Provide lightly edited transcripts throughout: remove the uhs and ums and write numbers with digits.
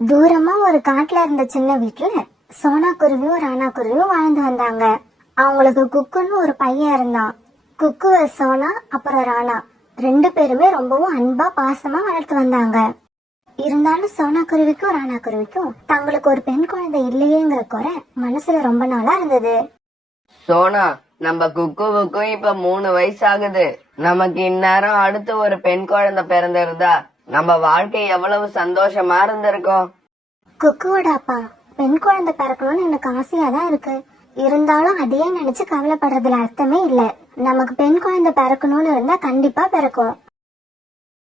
தூரமா ஒரு காட்டுல இருந்த சின்ன வீட்டுல சோனா குருவியும் ராணா குருவியும் வாழ்ந்து வந்தாங்க. அவங்களுக்கு குக்குன்னு ஒரு பையன் இருந்தான். குக்குவ சோனா அப்புறம் ராணா ரெண்டு பேருமே ரொம்பவும் அன்பா பாசமா வளர்த்து வந்தாங்க. இருந்தாலும் சோனா குருவிக்கும் ராணா குருவிக்கும் தங்களுக்கு ஒரு பெண் குழந்தை இல்லையேங்கிற குறை மனசுல ரொம்ப நாளா இருந்தது. சோனா, நம்ம குக்குவுக்கும் இப்ப 3 வயசு ஆகுது. நமக்கு இந்நேரம் அடுத்து ஒரு பெண் குழந்தை பிறந்திருந்தா நம்ம வாழ்க்கை எவ்வளவு சந்தோஷமா இருந்திருக்கும். குக்குவோட அப்பா, பெண் குழந்தை பிறக்கணும்னு எனக்கு ஆசையா தான் இருக்கு. இருந்தாலும் அதையே நினைச்சு கவலைப்படுறதுல அர்த்தமே இல்ல. நமக்கு பெண் குழந்தை பிறக்கணும்னு இருந்தா கண்டிப்பா பிறக்கும்.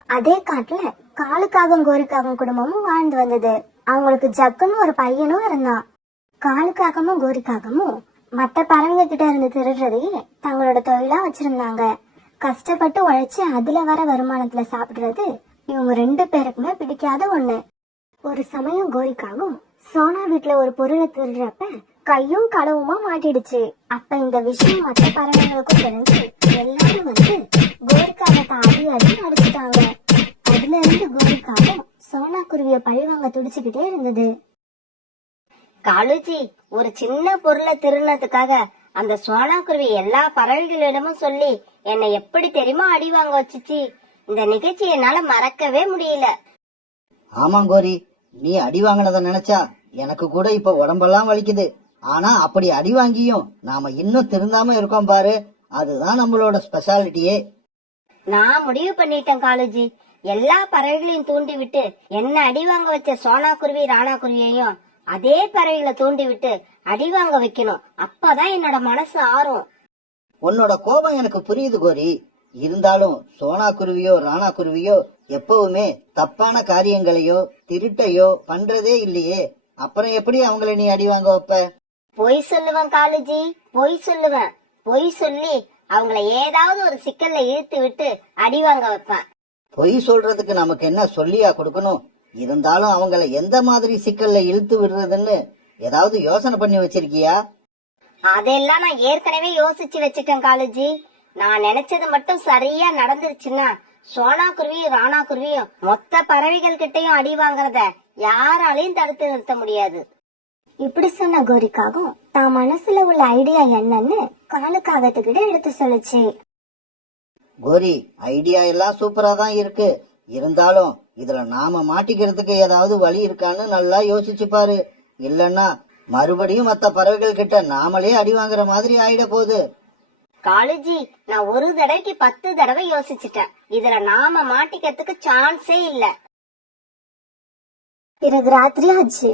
அதே காட்டுல காலுக்காகவும் கோரிக்காகவும் குடும்பமும் வாழ்ந்து வந்தது. அவங்களுக்கு ஜக்குன்னு ஒரு பையனும் இருந்தான். காலுக்காகமும் கோரிக்காகமும் மற்ற பறவைங்க கிட்ட இருந்து திருடுறதையே தங்களோட தொழிலா வச்சிருந்தாங்க. கஷ்டப்பட்டு உழைச்சு அதுல வர வருமானத்துல சாப்பிடுறது இவங்க ரெண்டு பேருக்குமே பிடிக்காத ஒண்ணு. ஒரு சமயம் கோரிக்காகவும் சோனா வீட்டுல ஒரு பொருளை திருடுறப்ப கையும் களவுமா மாட்டிடுச்சு. அப்ப இந்த விஷயம் மற்ற பறவைகளுக்கும் தெரிஞ்சு எல்லாரும் வந்து கோரிக்காக அடி அடி அடிச்சுட்டாங்க. அதுல இருந்து கோரிக்காவும் சோனா குருவிய பழிவாங்க துடிச்சுக்கிட்டே இருந்தது. காலுஜி, ஒரு சின்ன பொருளை திருநதுக்காக அந்த சோனா குருவி எல்லா பறவைகளிடமும் சொல்லி என்னை எப்படி தெரியுமா அடி வாங்க வச்சுச்சு. இந்த நிகழ்ச்சி என்னால மறக்கவே முடியல. ஆமா கோரி, நீ அடி வாங்கினத நினைச்சா எனக்கு கூட இப்ப உடம்பெல்லாம் வலிக்குது. ஆனா அப்படி அடி வாங்கியும் நாம இன்னும் திருந்தாம இருக்கோம் பாரு, அதுதான் நம்மளோட ஸ்பெஷாலிட்டியே. நான் முடிவு பண்ணிட்டேன் காலுஜி. எல்லா பறவைகளையும் தூண்டி விட்டு என்ன அடி வாங்க வச்ச சோனா குருவி ராணா குருவியையும் அதே பறவைகளை தூண்டி விட்டு அடி வாங்க வைக்கணும். அப்பதான் என்னோட மனசு ஆறும். உன்னோட கோபம் எனக்கு புரியுது கோரி. இருந்தாலும் சோனா குருவியோ ராணா குருவியோ எப்பவுமே தப்பான காரியங்களையோ திருட்டையோ பண்றதே இல்லையே. அப்புறம் எப்படி அவங்கள நீ அடி வாங்க வைப்ப? பொய் சொல்லுவேன் காலுஜி, பொய் சொல்லுவேன். பொய் சொல்லி அவங்கள ஏதாவது ஒரு சிக்கல்ல இழுத்து விட்டு அடி வாங்க வைப்பேன். பொய் சொல்றதுக்கு நமக்கு என்ன சொல்லியா கொடுக்கணும்? இருந்தாலும் அவங்கள எந்த மாதிரி சிக்கல்ல இழுத்து விடுறதுன்னு ஏதாவது யோசனை பண்ணி வச்சிருக்கியா? அதெல்லாம் நான் ஏற்கனவே யோசிச்சு வச்சுட்டேன் காலுஜி. நான் நினைச்சது மட்டும் சரியா நடந்துருச்சுன்னா சோனா குருவியும் ராணா குருவியும் மொத்த பறவைகள் கிட்டையும் அடி வாங்குறத யாராலையும் தடுத்து நிறுத்த முடியாது. இப்படி சொன்ன கோரிக்காகவும் தான் மனசுல உள்ள ஐடியா என்னன்னு காலுக்காகத்துக்கிட்ட எடுத்து சொல்லுச்சு. கோரி, ஐடியா எல்லாம் சூப்பரா தான் இருக்கு. இருந்தாலும் இதுல நாம மாட்டிக்கிறதுக்கு ஏதாவது வழி இருக்கான்னு நல்லா யோசிச்சு பாரு. இல்லன்னா மறுபடியும் மத்த பறவைகள் கிட்ட நாமளே அடி வாங்குற மாதிரி ஆயிட போகுது. காலுஜி, நான் ஒரு தடவைக்கு 10 தடவை யோசிச்சுட்டேன். இதுல நாம மாட்டிக்கிறதுக்கு சான்ஸே இல்ல. பிறகு ராத்திரி ஆச்சு.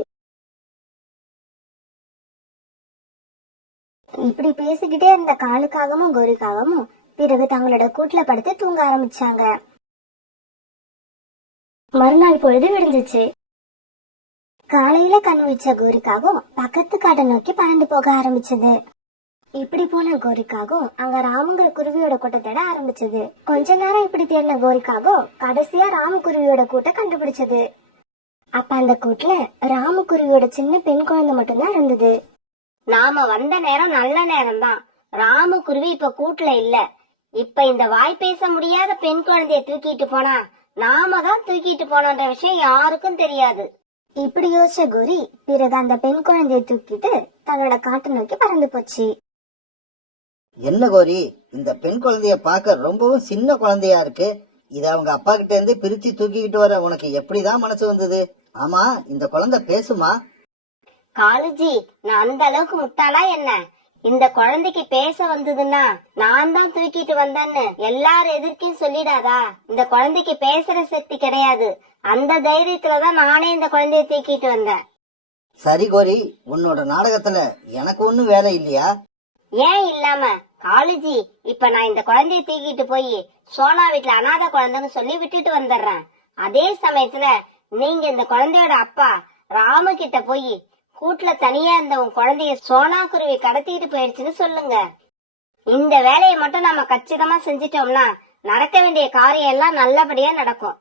இப்படி பேசிக்கிட்டே இருந்த காலுக்காகவும் கோரிக்காகவும் பிறகு தங்களோட கூட்டுல படுத்து தூங்க ஆரம்பிச்சாங்க. மறுநாள் பொழுது விடிஞ்சிச்சு. காலையில கண் விழிச்ச கோரிக்காகவும் பக்கத்து காட்டை நோக்கி பறந்து போக ஆரம்பிச்சது. இப்படி போன கோரிக்காகவும் அங்க ராமுங்கிற குருவியோட கூட்ட தேட ஆரம்பிச்சது. கொஞ்ச நேரம் இப்படி தேடின கோரிக்காகவும் கடைசியா ராமு குருவியோட கூட்ட கண்டுபிடிச்சது. அப்ப அந்த கூட்டுல ராமு குருவியோட சின்ன பெண் குழந்தை மட்டும்தான் இருந்தது. நாம வந்த நேரம் நல்ல நேரம் தான். ராமு குருவி இப்ப கூட்டுல இல்ல. இப்ப இந்த வாய் பேச முடியாத பெண் குழந்தைய தூக்கிட்டு போனா நாம தான் தூக்கிட்டு போனோன்ற விஷயம் யாருக்கும் தெரியாது. இப்படி யோசிச்ச கோரி பிறகு அந்த பெண் குழந்தைய தூக்கிட்டு தன்னோட காட்டு நோக்கி பறந்து போச்சு. என்ன கோரி, இந்த பெண் குழந்தைய பார்க்க ரொம்பவும் சின்ன குழந்தையா இருக்கு. இத அவங்க அப்பா கிட்ட இருந்து பிரிச்சு தூக்கிக்கிட்டு வர உனக்கு எப்படிதான் மனசு வந்தது? ஆமா, இந்த குழந்தை பேசுமா? காலுஜி, நான் அந்த அளவுக்கு முட்டாளா என்ன? இந்த குழந்தைக்கு பேச வந்ததுன்னா நான் தான் தூக்கிட்டு வந்தேன்னு எல்லாரும் எதிர்க்கையும் சொல்லிடாதா? இந்த குழந்தைக்கு பேசுற சக்தி கிடையாது. அந்த தைரியத்துலதான் நானே இந்த குழந்தைய தூக்கிட்டு வந்தேன். சரி கோரி, உன்னோட நாடகத்துல எனக்கு ஒண்ணும் வேலை இல்லையா? ஏன் இல்லாம காலுஜி, இப்ப நான் இந்த குழந்தைய தூக்கிட்டு போய் சோனா வீட்டுல அனாதை குழந்தைன்னு சொல்லி விட்டுட்டு வந்துடுறேன். அதே சமயத்துல நீங்க இந்த குழந்தையோட அப்பா ராமு கிட்ட போய் கூட்டுல தனியா இருந்த உன் குழந்தைய சோனா குருவி கடத்திட்டு போயிடுச்சுன்னு சொல்லுங்க. இந்த வேலையை மட்டும் நம்ம கச்சிதமா செஞ்சிட்டோம்னா நடக்க வேண்டிய காரியம் எல்லாம் நல்லபடியா நடக்கும்.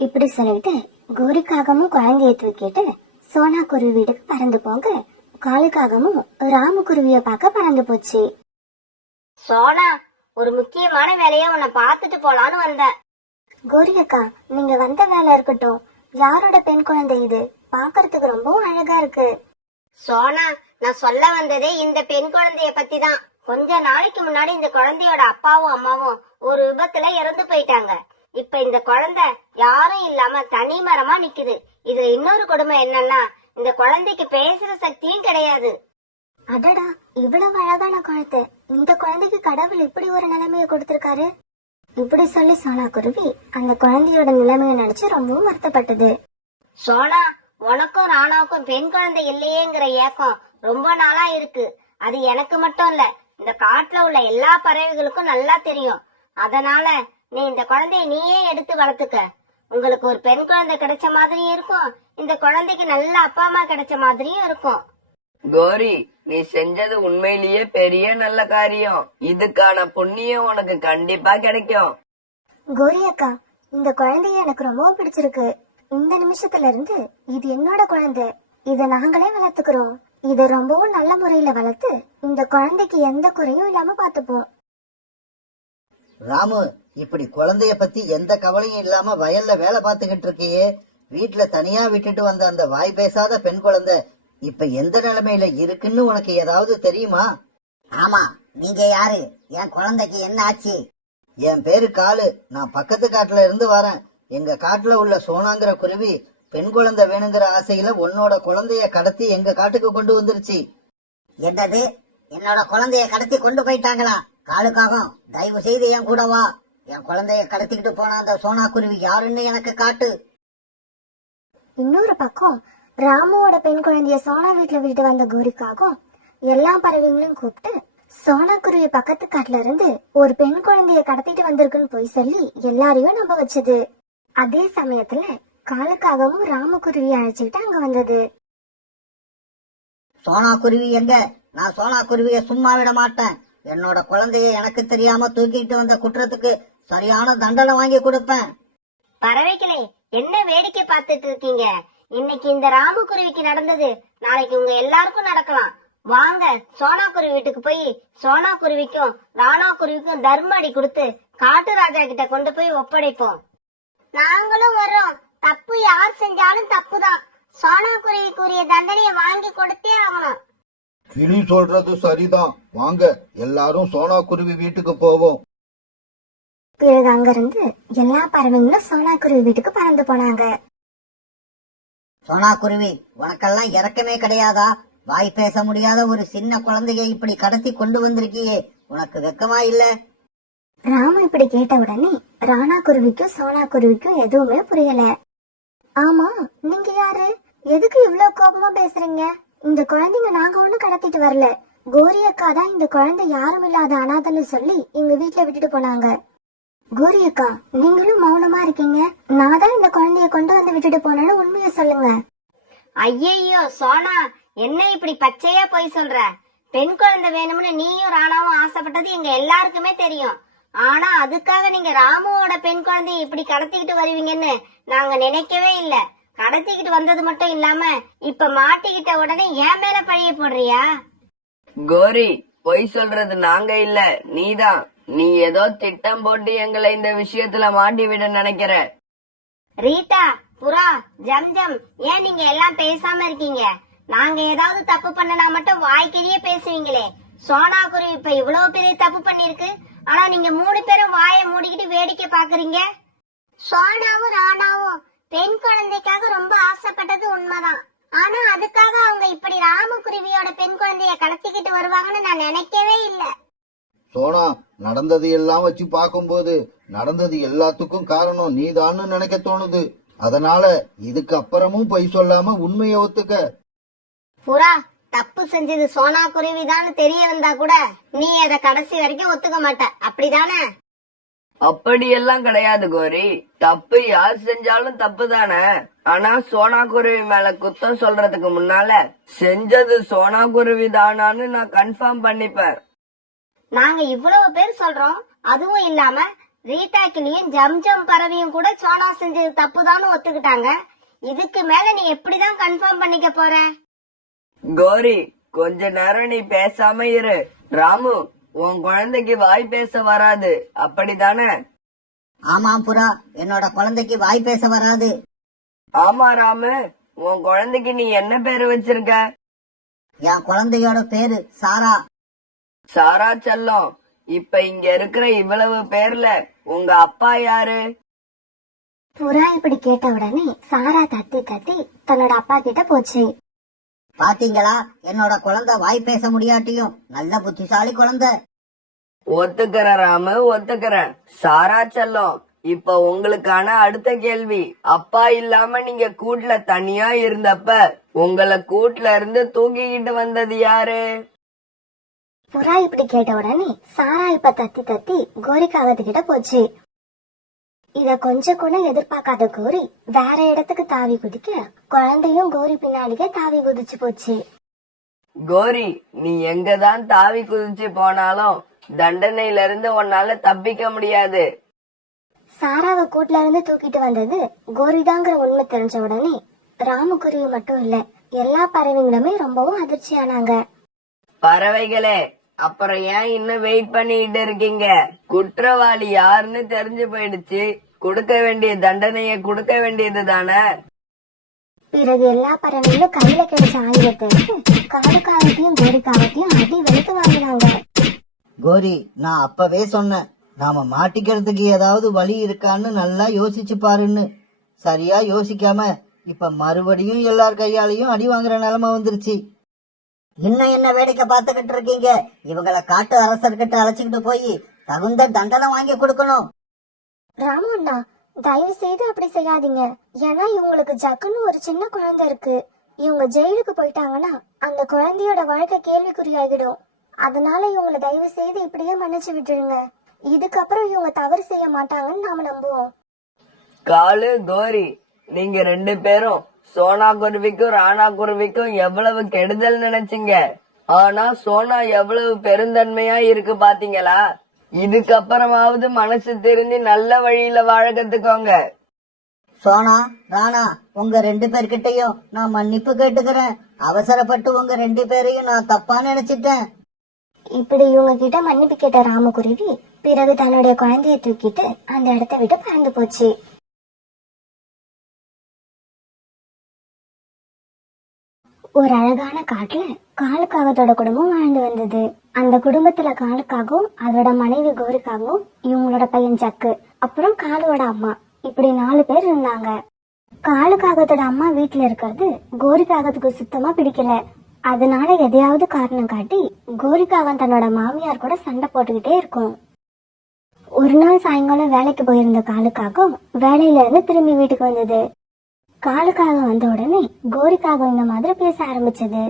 இப்படி சொல்லிட்டு கோரிக்காகவும் குழந்தைய தூக்கிட்டு சோனா குருவி வீட்டுக்கு பறந்து போங்க. காலுக்காகவும் ராமு குருவிய பார்க்க பறந்து போச்சு. சோனா, ஒரு முக்கியமான வேலைய உன்னை பாத்துட்டு போலான்னு வந்தேன். கோரி அக்கா, நீங்க வந்த வேலை இருக்கட்டும். யாரோட பெண் குழந்தை இது? பாக்குறதுக்கு ரொம்பவும் அழகா இருக்கு. சோனா, நான் சொல்ல வந்ததே இந்த பெண் குழந்தைய பத்தி தான். கொஞ்ச நாளைக்கு முன்னாடி இந்த குழந்தையோட அப்பாவும் அம்மாவும் ஒரு விபத்துல இறந்து போயிட்டாங்க. இப்ப இந்த குழந்தை யாரும் இல்லாம தனி மரமா நிக்குது. இதுல இன்னொரு கொடுமை என்னன்னா, இந்த குழந்தைக்கு பேசுற சக்தியும் கிடையாது. அடடா, இவ்வளவு அழகான குழந்தை, இந்த குழந்தைக்கு கடவுள் இப்படி ஒரு நிலைமையை கொடுத்திருக்காரு. இப்படி சொல்லி சோனா குருவி அந்த குழந்தையோட நிலைமையை நினைச்சு ரொம்பவும் வருத்தப்பட்டது. சோனா, உனக்கும் ராணாவுக்கும் பெண் குழந்தை இல்லையேங்கிற ஏக்கம் ரொம்ப நாளா இருக்கு. அது எனக்கு மட்டும் இல்ல, இந்த காட்டுல உள்ள எல்லா பறவைகளுக்கும் நல்லா தெரியும். அதனால நீ இந்த குழந்தைய நீயே எடுத்து வளர்த்துக்க. உங்களுக்கு ஒரு பெண் குழந்தை கிடைச்ச மாதிரியும் இருக்கும், இந்த குழந்தைக்கு நல்ல அப்பா அம்மா கிடைச்ச மாதிரியும் இருக்கும். கோரி, நீ செஞ்சது உண்மையிலேயே பெரிய நல்ல காரியம். இதுக்கான புண்ணியம் உனக்கு கண்டிப்பா கிடைக்கும். கோரி அக்கா, இந்த குழந்தைய எனக்கு ரொம்பவும் பிடிச்சிருக்கு. இந்த நிமிஷத்துல இருந்து இது என்னோட குழந்தை. இத நாங்களே வளர்த்துக்கிறோம். இத ரொம்பவும் நல்ல முறையில வளர்த்து இந்த குழந்தைக்கு எந்த குறையும் இல்லாம பாத்துப்போம். ராமு, இப்படி குழந்தைய பத்தி எந்த கவலையும் இல்லாம வயல்ல வேலை பார்த்துக்கிட்டு இருக்கியே, வீட்டுல தனியா விட்டுட்டு வந்த அந்த வாய் பேசாத பெண் குழந்தை இப்ப எந்த நிலைமையில இருக்குன்னு உனக்கு ஏதாவது தெரியுமா? ஆமா, நீங்க யாரு? என் குழந்தைக்கு என்ன ஆச்சு? என் பேரு காலு. நான் பக்கத்து காட்டுல இருந்து வரேன். எங்க காட்டுல உள்ள சோனாங்கிற குருவி பெண் குழந்தை வேணுங்கிற ஆசையில உன்னோட குழந்தைய கடத்தி எங்க காட்டுக்கு கொண்டு வந்துருச்சு. என்னது? என்னோட குழந்தைய கடத்தி கொண்டு போயிட்டாங்களா? காலுக்காகும், தயவு செய்து என் கூட வா. என் குழந்தைய கடத்திக்கிட்டு போன அந்த சோனா குருவி யாருன்னு எனக்கு காட்டு. இன்னொரு பக்கம் ராமுவோட பெண் குழந்தைய சோனா வீட்டுல விட்டு வந்த கோரிக்காகும் எல்லா பறவைகளையும் கூப்பிட்டு சோனா குருவி பக்கத்து காட்டுல இருந்து ஒரு பெண் குழந்தைய கடத்திட்டு வந்திருக்குன்னு போய் சொல்லி எல்லாரையும் நம்ப வச்சது. அதே சமயத்துல காலுக்காகவும் ராமகுருவியை அழைச்சிக்கிட்டு அங்க வந்தது. சோனா குருவி எங்க? நான் சோனா குருவிய சும்மா விட மாட்டேன். என்னோட குழந்தைய எனக்கு தெரியாம தூக்கிட்டு வந்த குற்றத்துக்கு சரியான தண்டனை வாங்கி கொடுப்பேன். பறவைகளே, என்ன வேடிக்கை பார்த்துட்டு இருக்கீங்க? இன்னைக்கு இந்த ராமகுருவிக்கு நடந்தது நாளைக்கு உங்க எல்லாருக்கும் நடக்கலாம். வாங்க சோனா குருவி வீட்டுக்கு போய் சோனா குருவிக்கும் ராணா குருவிக்கும் தர்ம அடி கொடுத்து காட்டு ராஜா கிட்ட கொண்டு போய் ஒப்படைப்போம். நாங்களும் வர்றோம். தப்பு யார் செஞ்சாலும் தப்புதான். சோனா குருவிக்குரிய தண்டனையை வாங்கி கொடுத்தே ஆகணும். கிளி சொல்றது சரிதான். வாங்க எல்லாரும் சோனா குருவி வீட்டுக்கு போவோம். பிறகு அங்கிருந்து எல்லா பறவைங்களும் சோனா குருவி வீட்டுக்கு பறந்து போனாங்க. சோனா குருவி, உனக்கெல்லாம் இறக்கமே கிடையாதா? வாய் பேச முடியாத ஒரு சின்ன குழந்தைய இப்படி கடத்தி கொண்டு வந்திருக்கியே, உனக்கு வெக்கமா இல்ல? ராமு இப்படி கேட்ட உடனே ராணா குருவிக்கும் சோனா குருவிக்கும் எதுவுமே புரியல. ஆமா, நீங்க யாரு? எதுக்கு இவ்வளவு கோபமா பேசுறீங்க? இந்த குழந்தைங்க நாங்க ஒண்ணும் கடத்திட்டு வரல. கோரி அக்கா தான் இந்த குழந்தை யாரும் இல்லாத அனாதைன்னு சொல்லி எங்க வீட்டுல விட்டுட்டு போனாங்க. கோரி அக்கா, நீங்களும் மௌனமா இருக்கீங்க. நான் தான் இந்த குழந்தைய கொண்டு வந்து விட்டுட்டு போனேன்னு உண்மையை சொல்லுங்க. ஐயையோ சோனா, என்ன இப்படி பச்சையா போய் சொல்ற? பெண் குழந்தை வேணும்னு நீயும் ராணாவும் ஆசைப்பட்டது எங்க எல்லாருக்குமே தெரியும். ஆனா அதுக்காக நீங்க ராமுவோட பெண் குழந்தைய இப்படி கடத்திக்கிட்டு வருவீங்கன்னு நாங்க நினைக்கவே இல்ல. கடத்திக்கிட்டு வந்தது மட்டும் இல்லாம இப்ப மாட்டிக்கிட்ட உடனே என் மேல பழிய போடுறியா? கோரி, பொய் சொல்றது நாங்க இல்ல, நீதான். நீ ஏதோ திட்டம் போட்டு எங்களை இந்த விஷயத்துல மாட்டி விட நினைக்கிற. ரீட்டா, புறா, ஜம்ஜம், ஏன் நீங்க எல்லாம் பேசாம இருக்கீங்க? நாங்க ஏதாவது தப்பு பண்ணனா மட்டும் வாய்க்கிலேயே பேசுவீங்களே. சோனா குருவி இப்ப இவ்வளவு பெரிய தப்பு பண்ணிருக்கு, ஆனா நீங்க 3 பேரும் வாயை மூடிக்கிட்டு வேடிக்கை பாக்குறீங்க. சோனாவும் ராணாவும் பெண் குழந்தைக்காக ரொம்ப ஆசைப்பட்டது உண்மைதான். ஆனா அதுக்காக அவங்க இப்படி ராமகுருவியோட பெண் குழந்தைய கடத்திக்கிட்டு வருவாங்கன்னு நான் நினைக்கவே இல்ல. சோனா, நடந்தது எல்லாம் வச்சு பார்க்கும்போது நடந்தது எல்லாத்துக்கும் காரணம் நீதான்னு நினைக்க தோணுது. அதனால இதுக்கு அப்புறமும் பொய் சொல்லாம உண்மையை ஒத்துக்க. புறா, தப்பு செஞ்சது சோனா குருவிதான்னு தெரிய வந்தா கூட நீ அத கடைசி வரைக்கும் ஒத்துக்க மாட்ட, அப்படிதானே? அப்படியெல்லாம் கிடையாது கோரி. தப்பு யார் செஞ்சாலும் தப்பு தானே. ஆனா சோனா குருவி மேல குத்தம் சொல்றதுக்கு முன்னால செஞ்சது சோனா குருவி தானான்னு நான் கன்ஃபார்ம் பண்ணிப்பேன். நாங்க இவ்வளவு பேர் சொல்றோம். அதுவும் இல்லாம ரீட்டா கிளியும் ஜம்ஜம் பறவையும் கூட சோனா செஞ்சது தப்புதான்னு ஒத்துக்கிட்டாங்க. இதுக்கு மேல நீ எப்படிதான் கன்ஃபார்ம் பண்ணிக்க போற? கோரி, கொஞ்ச நேரம் நீ பேசாம இரு. ராமு, உன் குழந்தைக்கு வாய் பேச வராது, அப்படிதானே? ஆமாம் புறா, என்னோட குழந்தைக்கு வாய் பேச வராது. ஆமா ராமு, உன் குழந்தைக்கு நீ என்ன பேரு வச்சிருக்க? என் குழந்தையோட பேரு சாரா. சாரா செல்லம், இப்ப இங்க இருக்கிற இவ்வளவு பேர்ல உங்க அப்பா யாரு? புறா இப்படி கேட்ட உடனே சாரா தத்தி தத்தி தன்னோட அப்பா கிட்ட போச்சு. பாத்தீங்களா, என்னோட குழந்தை வாய் பேச முடியாட்டியும் நல்ல புத்திசாலி குழந்தை. ஒத்துக்கிறேன் ராமு, ஒத்துக்கிறேன். சாரா செல்லம், இப்ப உங்களுக்கான அடுத்த கேள்வி. அப்பா இல்லாம நீங்க கூட்டுல தனியா இருந்தப்ப உங்களை கூட்டுல இருந்து தூக்கிக்கிட்டு வந்தது யாரு? புறா இப்படி கேட்ட உடனே சாரா இப்ப தத்தி தத்தி கோரி காகத்துக்கிட்ட போச்சு. இத கொஞ்சம் கூட எதிர்பார்க்காத கோரி வேற இடத்துக்கு தாவி குதிக்க குழந்தையும் கோரி பின்னாடியே தாவி குதிச்சு போச்சு. கோரி, நீ எங்கதான் தாவி குதிச்சு போனாலும் தண்டனையில இருந்து உன்னால தப்பிக்க முடியாது. சாராவை கூட்டுல இருந்து தூக்கிட்டு வந்தது கோரிதாங்கிற உண்மை தெரிஞ்ச உடனே ராமகுருவி மட்டும் இல்ல, எல்லா பறவைங்களுமே ரொம்பவும் அதிர்ச்சியானாங்க. பறவைகளே, அப்புறம் ஏன் இன்னும் வெயிட் பண்ணிட்டு இருக்கீங்க? குற்றவாளி யாருன்னு தெரிஞ்சு போயிடுச்சு. கொடுக்க வேண்டிய தண்டனைய கொடுக்க வேண்டியது தானே. பிறகு எல்லா பறவைகளும் கையில கிடைச்ச ஆயுதத்தை எடுத்து காடுகாலத்தையும் கோரிக்காலத்தையும் அடி வெளுத்து வாங்கினாங்க. கோரி, நான் அப்பவே சொன்னேன், நாம மாட்டிக்கிறதுக்கு ஏதாவது வழி இருக்கான்னு நல்லா யோசிச்சு பாருன்னு. சரியா யோசிக்காம இப்ப மறுபடியும் எல்லார் கையாலையும் அடி வாங்குற நிலைமை வந்துருச்சு. இன்னும் என்ன வேடிக்கை பார்த்துக்கிட்டு இருக்கீங்க? இவங்களை காட்டு அரசர்கிட்ட அழைச்சிக்கிட்டு போய் தகுந்த தண்டனை வாங்கி கொடுக்கணும். ராமு அண்ணா, தயவு செய்து அப்படி செய்யாதீங்க. ஏன்னா இவங்களுக்கு ஜக்குன்னு ஒரு சின்ன குழந்தை இருக்கு. இவங்க ஜெயிலுக்கு போயிட்டாங்கன்னா அந்த குழந்தையோட வாழ்க்கை கேள்விக்குறியாகிடும். அதனால இவங்களை தயவு செய்து இப்படியே மன்னிச்சு விட்டுருங்க. இதுக்கப்புறம் இவங்க தவறு செய்ய மாட்டாங்கன்னு நாம நம்புவோம். காலு, கோரி, நீங்க ரெண்டு பேரும் சோனா குருவிக்கும் ராணா குருவிக்கும் எவ்வளவு கெடுதல் நினைச்சீங்க. ஆனா சோனா எவ்வளவு பெருந்தன்மையா இருக்கு பாத்தீங்களா? இதுக்கப்புறமாவது மனசு திருந்தி நல்ல வழியில வாழ கத்துக்கோங்க. சோனா, ராணா, உங்க ரெண்டு பேர்கிட்டயும் நான் மன்னிப்பு கேட்டுக்கிறேன். அவசரப்பட்டு உங்க ரெண்டு பேரையும் நான் தப்பா நினைச்சிட்டேன். இப்படி இவங்க கிட்ட மன்னிப்பு கேட்ட ராமகுருவி பிறகு தன்னுடைய குழந்தைய தூக்கிட்டு அந்த இடத்தை விட்டு பறந்து போச்சு. ஒரு அழகான காட்டுல காலுக்காகத்தோட குடும்பம் வாழ்ந்து வந்தது. அந்த குடும்பத்துல காலுக்காகவும் அதோட மனைவி கோரிக்காகவும் இவங்களோட பையன் ஜக்கு, அப்புறம் காலுவோட அம்மா, இப்படி 4 பேர் இருந்தாங்க. காலுக்காகத்தோட அம்மா வீட்டுல இருக்கிறது கோரிக்காகத்துக்கு சுத்தமா பிடிக்கல. அதனால எதையாவது காரணம் காட்டி கோரிக்காகன் தன்னோட மாமியார் கூட சண்டை போட்டுக்கிட்டே இருக்கும். ஒரு நாள் சாயங்காலம் வேலைக்கு போயிருந்த காலுக்காகவும் வேலையில இருந்து திரும்பி வீட்டுக்கு வந்தது. காலுக்காக வந்த உடனே கோரிக்காக இந்த மாதிரி பேச ஆரம்பிச்சது.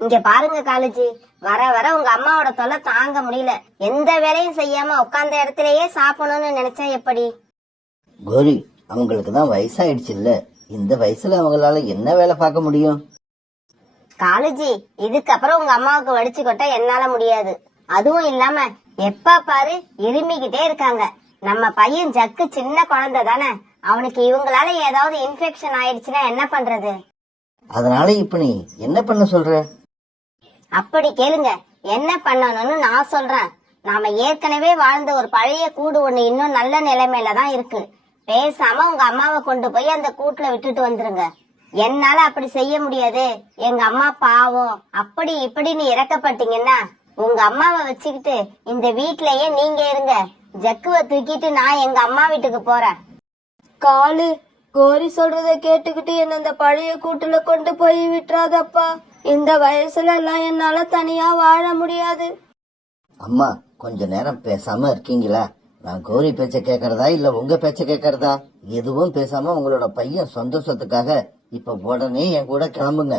இங்க பாருங்க காலேஜி, வர வர உங்க அம்மாவோட தொல்லை தாங்க முடியல. எந்த வேலையும் செய்யாம உட்கார்ந்த இடத்துலயே சாப்பிடணும்னு நினைச்சா எப்படி? கோரி, அவங்களுக்கு தான் வயசாயிடுச்சு இல்ல, இந்த வயசுல அவங்களால என்ன வேலை பார்க்க முடியும்? காலேஜி, இதுக்கப்புறம் உங்க அம்மாவுக்கு வடிச்சு கொட்ட என்னால முடியாது. அதுவும் இல்லாம எப்ப பாரு இருமிக்கிட்டே இருக்காங்க. நம்ம பையன் ஜக்கு சின்ன குழந்தை தானே, அவனுக்கு இவங்களால ஏதாவது இன்ஃபெக்ஷன் ஆயிடுச்சுன்னா என்ன பண்றது? அதனால இப்ப நீ என்ன பண்ண சொல்ற? அப்படி கேளுங்க, என்ன பண்ணணும்னு நான் சொல்றேன். நாம ஏற்கனவே வாழ்ந்த ஒரு பழைய கூடு ஒண்ணு இன்னும் நல்ல நிலைமையில தான் இருக்கு. பேசாம உங்க அம்மாவை கொண்டு போய் அந்த கூட்டுல விட்டுட்டு வந்துருங்க. என்னால அப்படி செய்ய முடியாது, எங்க அம்மா பாவம், அப்படி இப்படின்னு இறக்கப்பட்டீங்கன்னா உங்க அம்மாவை வச்சுக்கிட்டு இந்த வீட்லயே நீங்க இருங்க. ஜக்குவை தூக்கிட்டு நான் எங்க அம்மா வீட்டுக்கு போறேன். காலு, கோரி சொல்றத கேட்டுக்கிட்டு என்ன இந்த பழைய கூட்டுல கொண்டு போய் விட்டுறாதப்பா. இந்த வயசுல எல்லாம் என்னால தனியா வாழ முடியாது. அம்மா, கொஞ்ச நேரம் பேசாம இருக்கீங்களா? நான் கோரி பேச்ச கேட்கறதா இல்ல உங்க பேச்ச கேட்கறதா? எதுவும் பேசாம உங்களோட பையன் சந்தோஷத்துக்காக இப்ப உடனே என் கூட கிளம்புங்க.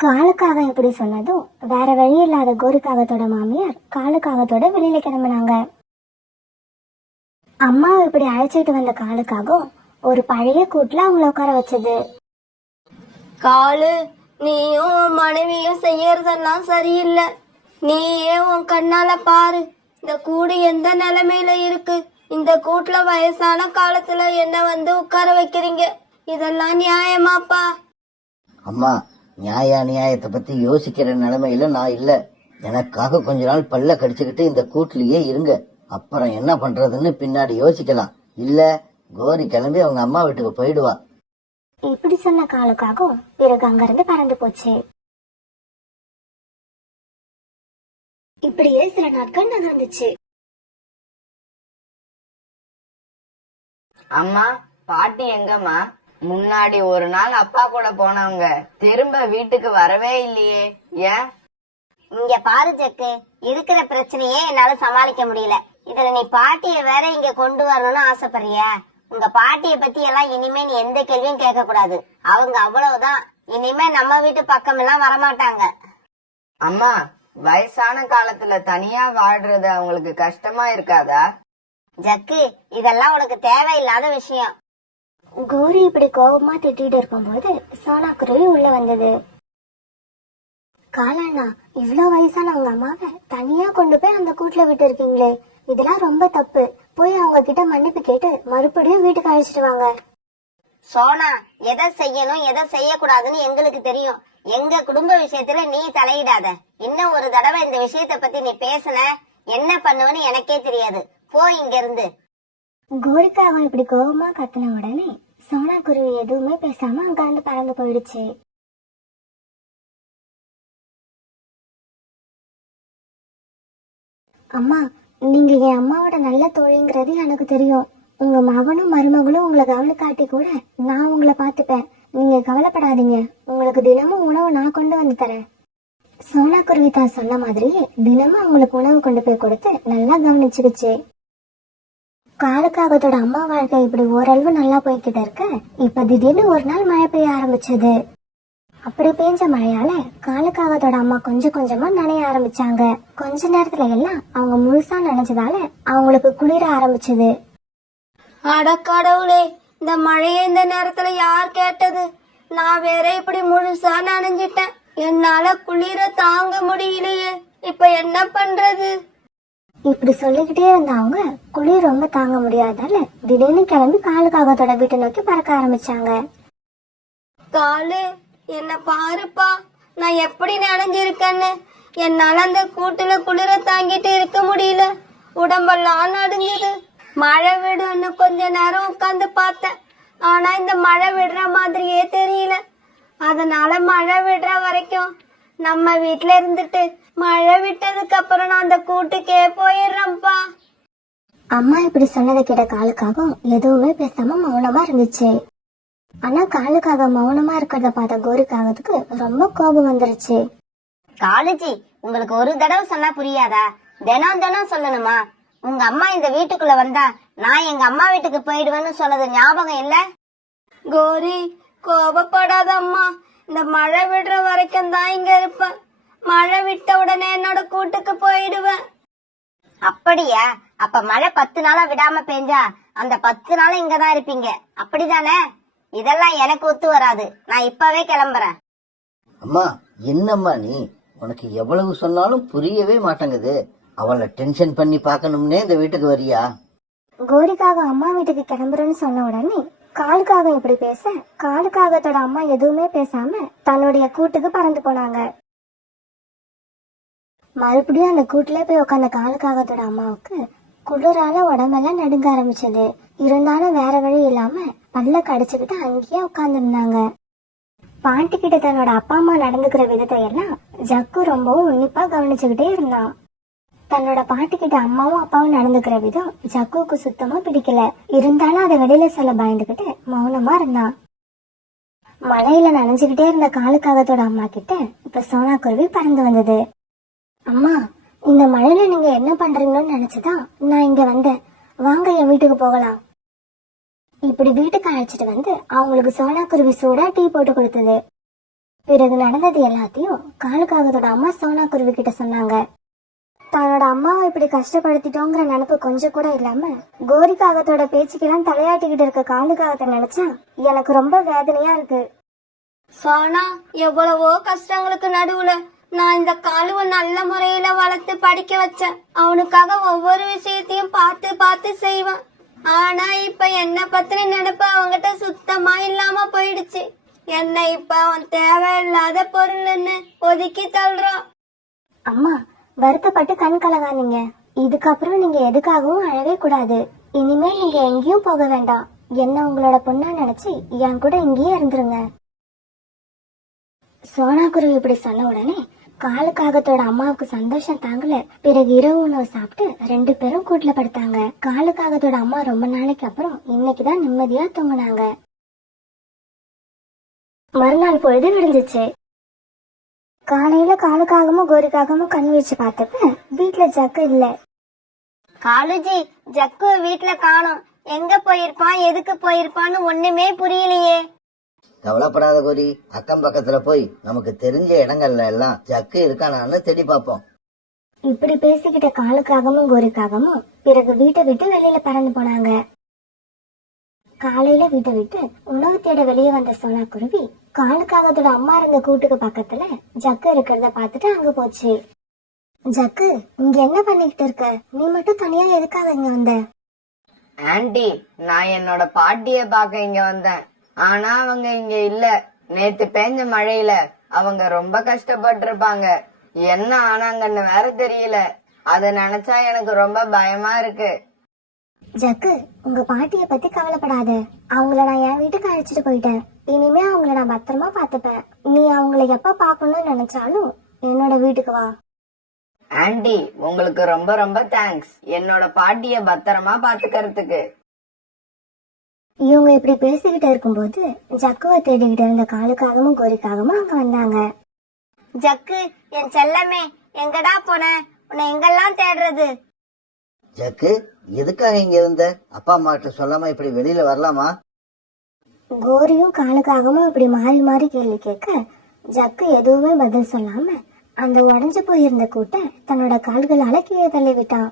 காலுக்காக இப்படி சொன்னதும் வேற வழி இல்லாத கோரிக்காகத்தோட மாமியார் காலுக்காகத்தோட வெளியில கிளம்பினாங்க. அம்மாவை இப்படி அழைச்சிட்டு வந்த காலுக்காகவும் ஒரு பழைய கூட்டுல அவங்கள உட்கார வச்சது. காலு, நீயும் உன் மனைவியும் செய்யறதெல்லாம் சரியில்லை. நீயே உன் கண்ணால பாரு, இந்த கூடு எந்த நிலைமையில இருக்கு. இந்த கூட்டுல வயசான காலத்துல என்ன வந்து உட்கார வைக்கிறீங்க? இதெல்லாம் நியாயமாப்பா? அம்மா, நியாயத்தை பத்தி யோசிக்கிற நிலைமையில நான் இல்ல. எனக்காக கொஞ்ச நாள் பல்ல கடிச்சுக்கிட்டு இந்த கூட்டுலயே இருங்க. அப்புறம் என்ன பண்றதுன்னு பின்னாடி யோசிக்கலாம். இல்ல கோரி கிளம்பி அவங்க அம்மா வீட்டுக்கு போயிடுவா. இப்படி சொன்ன காலுக்காகவும் பிறகு அங்கிருந்து பறந்து போச்சு. இப்படியே சில நாட்கள் நகர்ந்துச்சு. அம்மா, பாட்டி எங்கம்மா? முன்னாடி ஒரு நாள் அப்பா கூட போனவங்க திரும்ப வீட்டுக்கு வரவே இல்லையே, ஏன்? இங்க பாரு ஜக்கு, இருக்கிற பிரச்சனையே என்னால சமாளிக்க முடியல. இதுல நீ பாட்டிய வேற இங்க கொண்டு வரணும்னு ஆசைப்படுறியா? உங்க பாட்டிய பத்தி எல்லாம் இனிமே நீ எந்த கேள்வியும் கேட்க கூடாது. அவங்க அவ்வளவுதான். இனிமே நம்ம வீட்டு பக்கம் எல்லாம் வரமாட்டாங்க. அம்மா, வயசான காலத்துல தனியா வாழ்றது அவங்களுக்கு கஷ்டமா இருக்காதா? ஜக்கு, இதெல்லாம் உனக்கு தேவையில்லாத விஷயம். கோரி இப்படி கோபமா திட்டிட்டு இருக்கும்போது சோனா குருவி உள்ள வந்தது. காலண்ணா, இவ்ளோ வயசான உங்க அம்மாவை தனியா கொண்டு போய் அந்த கூட்டுல விட்டு இருக்கீங்களே, இதெல்லாம் ரொம்ப தப்பு. போய் அவங்க கிட்ட மன்னிப்பு கேட்டு மறுபடியும் வீட்டுக்கு அழைச்சிட்டு வாங்க. சோனா, எதை செய்யணும் எதை செய்யக்கூடாதுன்னு எங்களுக்கு தெரியும். எங்க குடும்ப விஷயத்துல நீ தலையிடாத. இன்னும் ஒரு தடவை இந்த விஷயத்த பத்தி நீ பேசுன என்ன பண்ணுவன்னு எனக்கே தெரியாது. போ இங்க இருந்து. கோரிக்காக இப்படி கோபமா கத்தின உடனே சோனா குருவி எதுவுமே பேசாம அங்க இருந்து பறந்து போயிடுச்சு. அம்மா, நீங்க என் அம்மாவோட நல்ல தோழிங்கிறது எனக்கு தெரியும். உங்க மகனும் மருமகளும் உங்களை கவலை காட்டி கூட நான் உங்களை பார்த்துப்பேன். நீங்க கவலைப்படாதீங்க. உங்களுக்கு தினமும் உணவு நான் கொண்டு வந்து தரேன். சோனா குருவி தான் சொன்ன மாதிரியே தினமும் அவங்களுக்கு உணவு கொண்டு போய் கொடுத்து நல்லா கவனிச்சுக்கிச்சு. காலுக்காகத்தோட அம்மா வாழ்க்கை இப்படி ஓரளவு நல்லா போய்கிட்டு இருக்க, இப்ப திடீர்னு ஒரு நாள் மழை பெய்ய ஆரம்பிச்சது. அப்படி பெஞ்ச மழையால காலுக்காகத்தோட அம்மா கொஞ்சம் கொஞ்சமா நனைய ஆரம்பிச்சாங்க. கொஞ்ச நேரத்துல எல்லாம் அவங்க முழுசா நனைஞ்சதால அவங்களுக்கு குளிர ஆரம்பிச்சது. அட கடவுளே, இந்த மழையை இந்த நேரத்துல யார் கேட்டது? நான் வேற இப்படி முழுசா நனைஞ்சிட்டேன். என்னால குளிர தாங்க முடியலையே. இப்ப என்ன பண்றது? இப்படி சொல்லிக்கிட்டே இருந்தவங்க குளிர் ரொம்ப தாங்க முடியாதால திடீர்னு கிளம்பி காலுக்காகத்தோட வீட்டை நோக்கி பறக்க ஆரம்பிச்சாங்க. காலு, என்ன பாருப்பா, நான் எப்படி நனைஞ்சிருக்கேன்னு. என்னால அந்த கூட்டுல குளிர தாங்கிட்டு இருக்க முடியல. உடம்பெல்லாம் நடுங்குது. மழை விடுன்னு கொஞ்ச நேரம் உட்காந்து பார்த்தேன். ஆனா இந்த மழை விடுற மாதிரியே தெரியல. அதனால மழை விடுற வரைக்கும் நம்ம வீட்ல இருந்துட்டு மழை விட்டதுக்கு அப்புறம் நான் அந்த கூட்டுக்கே போயிடுறேன்ப்பா. அம்மா இப்படி சொன்னதை கேட்ட காலுக்காகவும் எதுவுமே பேசாம மௌனமா இருந்துச்சு. ஆனா காலுக்காக மௌனமா இருக்கிறத பார்த்த கோரிக்காகத்துக்கு ரொம்ப கோபம் வந்துருச்சு. காலேஜி, உங்களுக்கு ஒரு தடவை சொன்னா புரியாதா? தினம் தினம் சொல்லணுமா? உங்க அம்மா இந்த வீட்டுக்குள்ள வந்தா நான் எங்க அம்மா வீட்டுக்கு போயிடுவேன்னு சொன்னது ஞாபகம் இல்ல? கோரி, கோபப்படாத அம்மா. இந்த மழை விடுற வரைக்கும் தான் இங்க இருப்பேன். மழை விட்ட உடனே என்னோட கூட்டுக்கு போயிடுவேன். அப்படியா? அப்ப மழை 10 நாளா விடாம பெஞ்சா அந்த 10 நாளும் இங்கதான் இருப்பீங்க, அப்படிதானே? இதெல்லாம் எனக்கு ஒத்து வராது. நான் இப்பவே கிளம்புறேன். அம்மா, என்னம்மா நீ? உனக்கு எவ்வளவு சொன்னாலும் புரியவே மாட்டேங்குது. அவளை டென்ஷன் பண்ணி பார்க்கணும்னே இந்த வீட்டுக்கு வரியா? கோரிக்காக அம்மா வீட்டுக்கு கிளம்புறேன்னு சொன்ன உடனே காலுக்காக இப்படி பேச காலுக்காகத்தோட அம்மா எதுவுமே பேசாம தன்னுடைய கூட்டுக்கு பறந்து போனாங்க. மறுபடியும் அந்த கூட்டுல போய் உட்காந்த காலுக்காகத்தோட அம்மாவுக்கு குளிரால உடம்பெல்லாம் நடுங்க ஆரம்பிச்சது. இருந்தாலும் வேற வழி இல்லாம பல்ல கடிச்சுக்கிட்டு அங்கேயே உட்கார்ந்து இருந்தாங்க. பாட்டி கிட்ட தன்னோட அப்பா அம்மா நடந்துக்கிற விதத்தை எல்லாம் ஜக்கு ரொம்பவும் உன்னிப்பா கவனிச்சுக்கிட்டே இருந்தான். தன்னோட பாட்டி கிட்ட அம்மாவும் அப்பாவும் நடந்துக்கிற விதம் ஜக்குவுக்கு சுத்தமா பிடிக்கல. இருந்தாலும் அதை வெளியில சொல்ல பயந்துகிட்டு மௌனமா இருந்தான். மழையில நனைஞ்சுக்கிட்டே இருந்த காலுக்காகத்தோட அம்மா கிட்ட இப்ப சோனா குருவி பறந்து வந்தது. அம்மா, இந்த மழையில நீங்க என்ன பண்றீங்கன்னு நினைச்சுதான் நான் இங்க வந்தேன். வாங்க, என் வீட்டுக்கு போகலாம். இப்படி வீட்டுக்கு அழைச்சிட்டு வந்து அவங்களுக்கு சோனா குருவி சூடா டீ போட்டு கொடுத்தது. பிறகு நடந்தது எல்லாத்தையும் காலுக்காகத்தோட அம்மா சோனா குருவி கிட்ட சொன்னாங்க. தன்னோட அம்மாவை இப்படி கஷ்டப்படுத்திட்டோங்கிற நினைப்பு கொஞ்சம் கூட இல்லாம கோரிக்காகத்தோட பேச்சுக்கெல்லாம் தலையாட்டிக்கிட்டு இருக்க காலுக்காகத்தை நினைச்சா எனக்கு ரொம்ப வேதனையா இருக்கு. சோனா, எவ்வளவோ கஷ்டங்களுக்கு நடுவுல நான் இந்த காலுவை நல்ல முறையில வளர்த்து படிக்க வச்சேன். அவனுக்காக ஒவ்வொரு விஷயத்தையும் பார்த்து பார்த்து செய்வான். ஆனா இப்ப என்ன பத்தின நினைப்பு அவங்கிட்ட சுத்தமா இல்லாம போயிடுச்சு. என்ன இப்ப அவன் தேவையில்லாத பொருள்னு ஒதுக்கி தள்ளுறான். அம்மா, வருத்தப்பட்டு கண் கலங்காதீங்க. இதுக்கப்புறம் நீங்க எதுக்காகவும் அழவே கூடாது. இனிமே நீங்க எங்கேயும் போக வேண்டாம். என்ன உங்களோட பொண்ணா நினைச்சு என் கூட இங்கேயே இருந்துருங்க. சோனா குருவி இப்படி சொன்ன உடனே காலுக்காகத்தோட அம்மாவுக்கு சந்தோஷம் தாங்கல. பிறகு இரவு உணவு சாப்பிட்டு 2 பேரும் கூட்டுல படுத்தாங்க. காலுக்காகத்தோட அம்மா ரொம்ப நாளைக்கு அப்புறம் இன்னைக்குதான் நிம்மதியா தூங்குனாங்க. மறுநாள் பொழுது விடிஞ்சிச்சு. காலையில காலுக்காகமும் கோரிக்காகமும் கண் வச்சு பார்த்தப்ப வீட்டுல ஜக்கு இல்ல. காலுஜி, ஜக்கு வீட்ல காணோம். எங்க போயிருப்பான், எதுக்கு போயிருப்பான்னு ஒண்ணுமே புரியலையே. கவலைப்படாத கோரி, அக்கம் பக்கத்துல போய் நமக்கு தெரிஞ்ச இடங்கள்ல எல்லாம் ஜக்கு இருக்கானான்னு தேடி பார்ப்போம். இப்படி பேசிக்கிட்ட காலுக்காகமும் கோரிக்காகமும் பிறகு வீட்டை விட்டு வெளியில பறந்து போனாங்க. காலையில வீட்டை விட்டு உணவு தேட வெளியே வந்த சோனா குருவி காலுக்காகத்தோட அம்மா இருந்த கூட்டுக்கு பக்கத்துல ஜக்கு இருக்கிறத பார்த்துட்டு அங்க போச்சு. ஜக்கு, இங்க என்ன பண்ணிக்கிட்டு இருக்க? நீ மட்டும் தனியா எதுக்காக இங்க வந்த? ஆண்டி, நான் என்னோட பாட்டிய பார்க்க இங்க வந்தேன். ஆனா அவங்க இங்க இல்ல. நேத்து பெஞ்ச மழையில அவங்க ரொம்ப கஷ்டப்பட்டு இருப்பாங்க. என்ன ஆனாங்கன்னு வேற தெரியல. அத நினைச்சா எனக்கு ரொம்ப பயமா இருக்கு. ஜக்கு, உங்க பாட்டிய பத்தி கவலைப்படாத. அவங்கள நான் என் வீட்டுக்கு அழைச்சிட்டு போயிட்டேன். இனிமே அவங்கள நான் பத்திரமா பாத்துப்பேன். நீ அவங்கள எப்ப பாக்கணும்னு நினைச்சாலும் என்னோட வீட்டுக்கு வா. ஆண்டி, உங்களுக்கு ரொம்ப ரொம்ப தேங்க்ஸ் என்னோட பாட்டிய பத்திரமா பாத்துக்கிறதுக்கு. இவங்க இப்படி பேசிக்கிட்டு இருக்கும்போது ஜக்குவை தேடிக்கிட்டு இருந்த காலுக்காகவும் கோரிக்காகவும் அங்க வந்தாங்க. ஜக்கு, என் செல்லமே, எங்கடா போன? உன்னை எங்கெல்லாம் தேடுறது? ஜக்கு, எதுக்காக இங்க இருந்த? அப்பா அம்மா கிட்ட சொல்லாம இப்படி வெளியில வரலாமா? கோரியும் காலுக்காகவும் இப்படி மாறி மாறி கேள்வி கேட்க ஜக்கு எதுவுமே பதில் சொல்லாம அந்த உடைஞ்சு போயிருந்த கூட்டை தன்னோட கால்களால கீழே தள்ளி விட்டான்.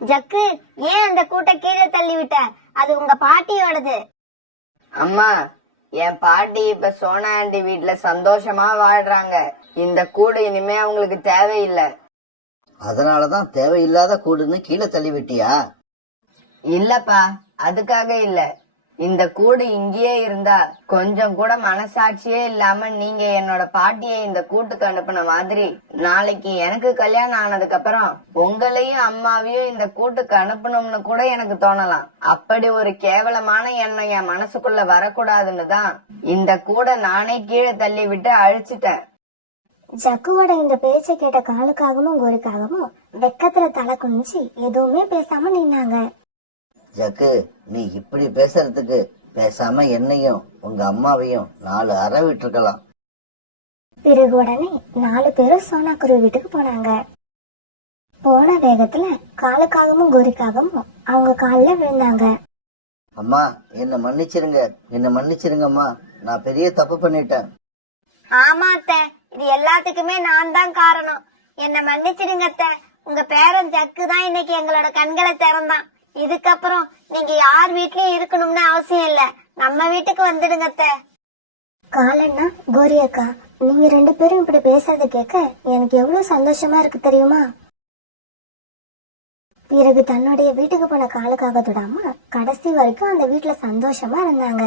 ஜக்கு, ஏன் அந்த கூட்டை கீழே தள்ளி விட்ட? அது உங்க பாட்டியோடது. அம்மா, என் பாட்டி இப்ப சோனா ஆண்டி வீட்டுல சந்தோஷமா வாழ்றாங்க. இந்த கூடு இனிமே அவங்களுக்கு தேவையில்லை. அதனாலதான் தேவையில்லாத கூடுன்னு கீழே தள்ளி விட்டியா? இல்லப்பா, அதுக்காக இல்ல. இந்த கூடு இங்கேயே இருந்தா கொஞ்சம் கூட மனசாட்சியே இல்லாம நீங்க என்னோட பாட்டியை இந்த கூட்டுக்கு அனுப்புன மாதிரி நாளைக்கு எனக்கு கல்யாணம் ஆனதுக்கு அப்புறம் உங்களையும் அம்மாவையும் இந்த கூட்டுக்கு அனுப்பணும்னு கூட எனக்கு தோணலாம். அப்படி ஒரு கேவலமான எண்ணம் என் மனசுக்குள்ள வரக்கூடாதுன்னு தான் இந்த கூட நானே கீழே தள்ளி விட்டு அழிச்சிட்டேன். ஜக்குவோட இந்த பேச்சை கேட்ட காலுக்காகவும் கோரிக்காகவும் வெக்கத்துல தலை குனிஞ்சு எதுவுமே பேசாம நின்னாங்க. ஜக்கு, நீ இப்படி பேசுறதுக்கு பேசாம என்னையும் உங்க அம்மாவையும் 4 அறை விட்டுருக்கலாம். பிறகு உடனே 4 பேரும் சோனா குருவி வீட்டுக்கு போனாங்க. போன வேகத்துல காலுக்காகவும் கோரிக்காகவும் அவங்க காலில் விழுந்தாங்க. அம்மா, என்ன மன்னிச்சிருங்கம்மா. நான் பெரிய தப்பு பண்ணிட்டேன். ஆமா அத்தை, இது எல்லாத்துக்குமே நான் தான் காரணம். என்ன மன்னிச்சிடுங்க அத்தை. உங்க பேரன் ஜக்கு தான் இன்னைக்கு எங்களோட கண்களை திறந்தான். இதுக்கப்புறம் நீங்க யார் வீட்லயும் இருக்கணும்னு அவசியம் இல்ல. நம்ம வீட்டுக்கு வந்துடுங்க அத்தை. காலண்ணா, கோரி அக்கா, நீங்க 2 பேரும் இப்படி பேசுறத கேட்க எனக்கு எவ்வளவு சந்தோஷமா இருக்கு தெரியுமா? பிறகு தன்னுடைய வீட்டுக்கு போன காலுக்காகத்தோட அம்மா கடைசி வரைக்கும் அந்த வீட்டுல சந்தோஷமா இருந்தாங்க.